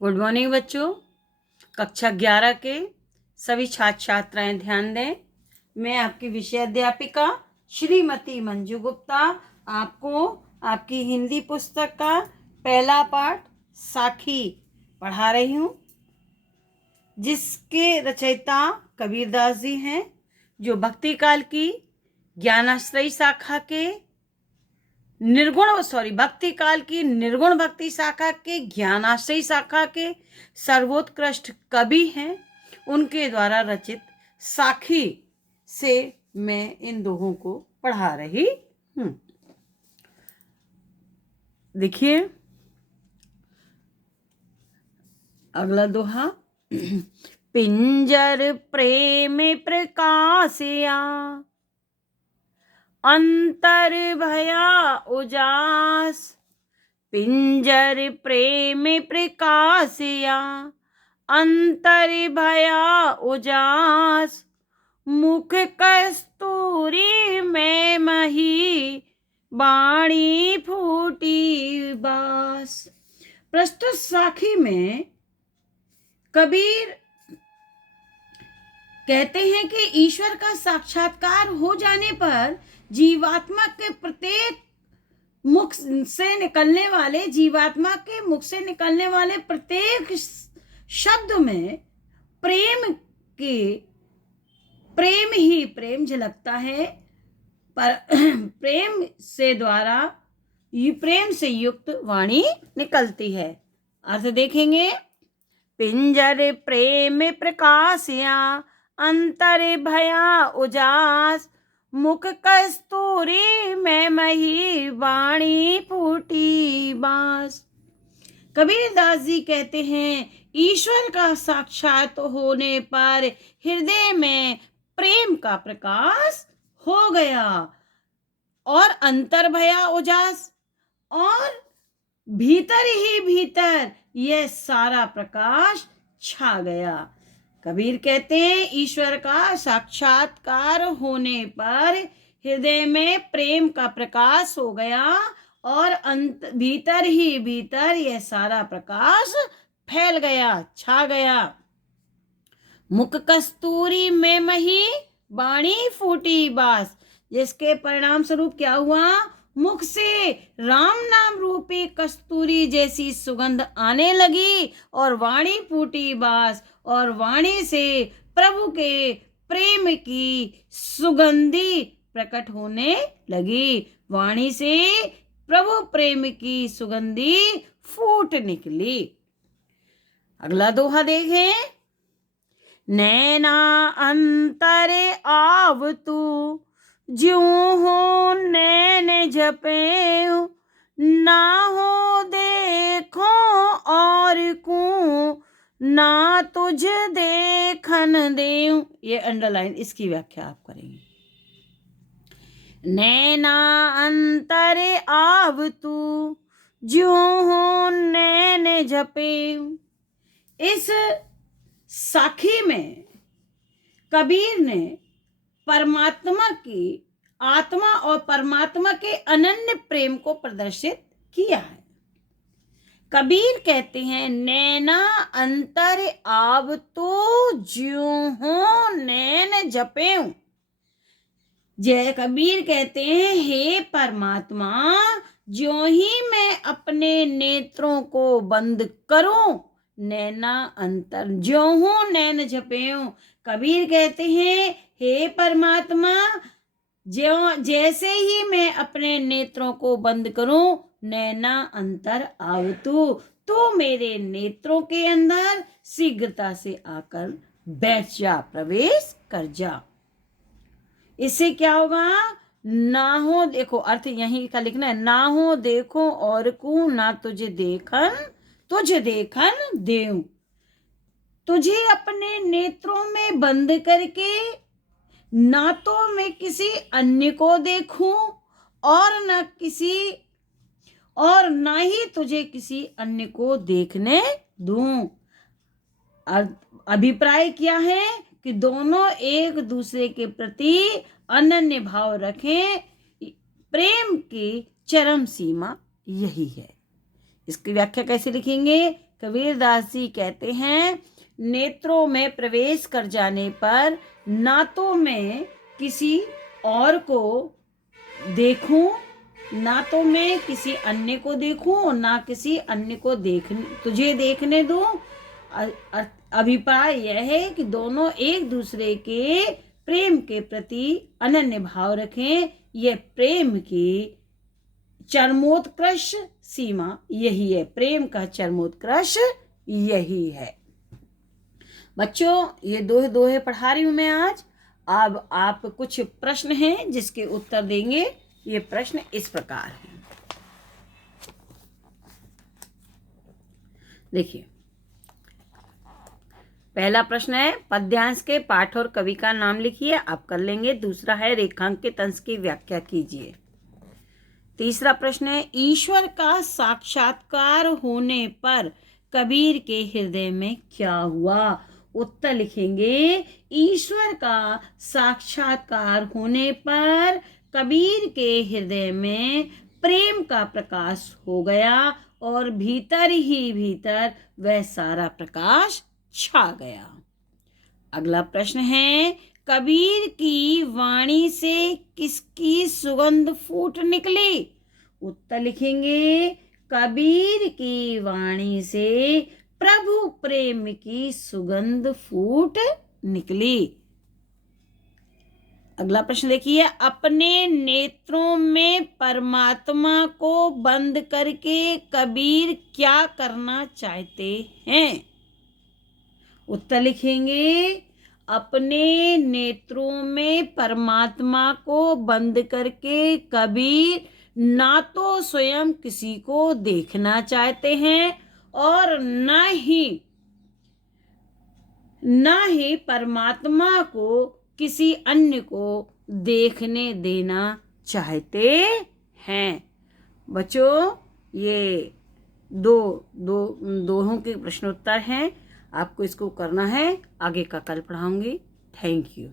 Good morning बच्चों। कक्षा 11 के सभी छात्र छात्राएं ध्यान दें। मैं आपकी विषय अध्यापिका श्रीमती मंजू गुप्ता आपको आपकी हिंदी पुस्तक का पहला पाठ साखी पढ़ा रही हूँ, जिसके रचयिता कबीरदास जी हैं, जो भक्ति काल की ज्ञानाश्रयी शाखा के भक्ति काल की निर्गुण भक्ति शाखा के ज्ञानाश्रयी शाखा के सर्वोत्कृष्ट कवि हैं। उनके द्वारा रचित साखी से मैं इन दोहों को पढ़ा रही हूँ। देखिए अगला दोहा। पिंजर प्रेम प्रकाशिया अंतर भया उजास। पिंजर प्रेम प्रकाशिया अंतर भया उजास। मुख कस्तूरी में मही बाणी फूटी बास। प्रस्तुत साखी में कबीर कहते हैं कि ईश्वर का साक्षात्कार हो जाने पर जीवात्मा के प्रत्येक मुख से निकलने वाले प्रत्येक शब्द में प्रेम झलकता है, पर प्रेम से युक्त वाणी निकलती है। अर्थ देखेंगे। पिंजर प्रेम प्रकाशिया अंतर भया उजास। मुख कस्तूरी में मही वाणी फूटी बास। कबीरदास जी कहते हैं, ईश्वर का साक्षात होने पर हृदय में प्रेम का प्रकाश हो गया और अंतर भया उजास, और भीतर ही भीतर यह सारा प्रकाश छा गया। कबीर कहते हैं, ईश्वर का साक्षात्कार होने पर हृदय में प्रेम का प्रकाश हो गया और भीतर ही भीतर यह सारा प्रकाश फैल गया, छा गया। मुख कस्तूरी में मही बाणी फूटी बास, जिसके परिणाम स्वरूप क्या हुआ? मुख से राम नाम रूपी कस्तूरी जैसी सुगंध आने लगी और वाणी फूटी बास, और वाणी से प्रभु के प्रेम की सुगंधी प्रकट होने लगी। वाणी से प्रभु प्रेम की सुगंधी फूट निकली। अगला दोहा देखें। नैना अंतर आव तू ज्यों हो नैन जपे, ना हो देखो और को ना तुझ देखन देऊं। ये अंडरलाइन, इसकी व्याख्या आप करेंगे। नैना अंतर आव तू ज्यों हो नैन जपे। इस साखी में कबीर ने परमात्मा की आत्मा और परमात्मा के अनन्य प्रेम को प्रदर्शित किया है। कबीर कहते हैं, नैना अंतर आव तो ज्यों हो नैन जपेऊं। जय कबीर कहते हैं, हे परमात्मा, ज्यों ही मैं अपने नेत्रों को बंद करूं, नैना अंतर ज्यों हूं नैन जपेऊं। कबीर कहते हैं, हे परमात्मा, जैसे ही मैं अपने नेत्रों को बंद करूं, नैना अंतर आवतु, तो मेरे नेत्रों के अंदर शीघ्रता से आकर बैठ जा, प्रवेश कर जा। इससे क्या होगा? ना हो देखो, अर्थ यही का लिखना है, ना हो देखो और को ना तुझे देखन देऊं। तुझे अपने नेत्रों में बंद करके ना तो मैं किसी अन्य को देखूं और ना ही तुझे किसी अन्य को देखने दूं। अभिप्राय क्या है कि दोनों एक दूसरे के प्रति अनन्य भाव रखें। प्रेम की चरम सीमा यही है। इसकी व्याख्या कैसे लिखेंगे? कबीरदास जी कहते हैं, नेत्रों में प्रवेश कर जाने पर ना तो मैं किसी और को देखूं, ना तो मैं किसी अन्य को देखूं और ना किसी अन्य को तुझे देखने दूं। अभिप्राय यह है कि दोनों एक दूसरे के प्रेम के प्रति अनन्य भाव रखें। यह प्रेम की चरमोत्कर्ष सीमा यही है, प्रेम का चरमोत्कर्ष यही है। बच्चों, ये दोहे पढ़ा रही हूं मैं आज। अब आप कुछ प्रश्न हैं जिसके उत्तर देंगे। ये प्रश्न इस प्रकार हैं। देखिए, पहला प्रश्न है, पद्यांश के पाठ और कवि का नाम लिखिए, आप कर लेंगे। दूसरा है, रेखांकित अंश की व्याख्या कीजिए। तीसरा प्रश्न है, ईश्वर का साक्षात्कार होने पर कबीर के हृदय में क्या हुआ? उत्तर लिखेंगे, ईश्वर का साक्षात्कार होने पर कबीर के हृदय में प्रेम का प्रकाश हो गया और भीतर ही भीतर वह सारा प्रकाश छा गया। अगला प्रश्न है, कबीर की वाणी से किसकी सुगंध फूट निकली? उत्तर लिखेंगे, कबीर की वाणी से प्रभु प्रेम की सुगंध फूट निकली। अगला प्रश्न देखिए, अपने नेत्रों में परमात्मा को बंद करके कबीर क्या करना चाहते हैं? उत्तर लिखेंगे, अपने नेत्रों में परमात्मा को बंद करके कबीर ना तो स्वयं किसी को देखना चाहते हैं और न ही परमात्मा को किसी अन्य को देखने देना चाहते हैं। बच्चों, ये दोहों के प्रश्नोत्तर हैं। आपको इसको करना है, आगे का कल पढ़ाऊंगी। Thank you.